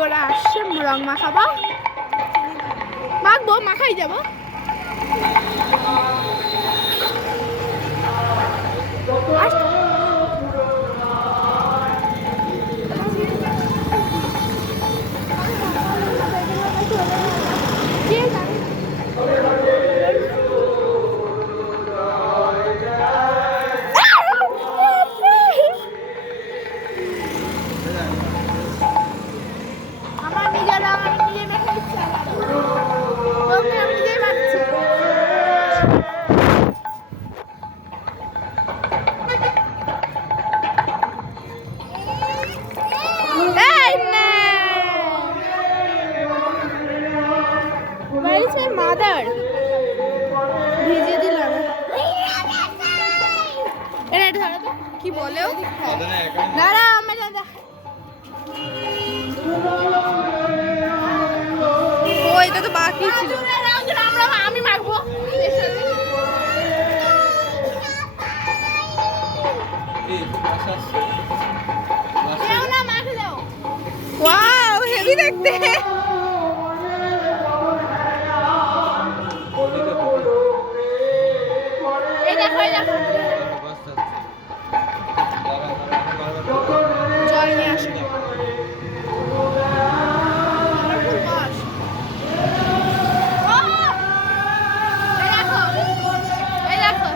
ওরা আসছে রং মাখাবো, মাখবো, মাখাই যাবো। আমার নিজের রং আমি নিজে মেখে দিচ্ছি, আমি নিজেই মাখছি। Where is my mother? ভিজিয়ে দিলাম। এটা ধরো তো, কি বলে ও? দাঁড়া আমি দাদা। ও এটা তো বাকি ছিল। আমি মাখবো। ওয়াও হেভি দেখতে। এই দেখো এই দেখো। জল নিয়ে আসো। এই দেখো।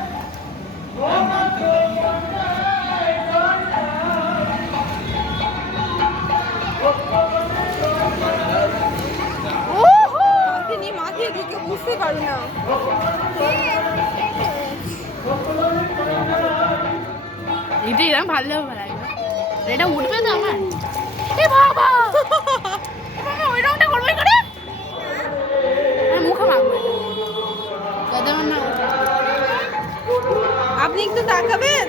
মাখিয়ে দিকে বুঝতে পারো না। এটা এরকম ভালো লাগবে, এটা উঠবে তো আমার। এ বাবা ওই রংটা করবে করে মুখে মাখবো। আপনি একটু তাকাবেন।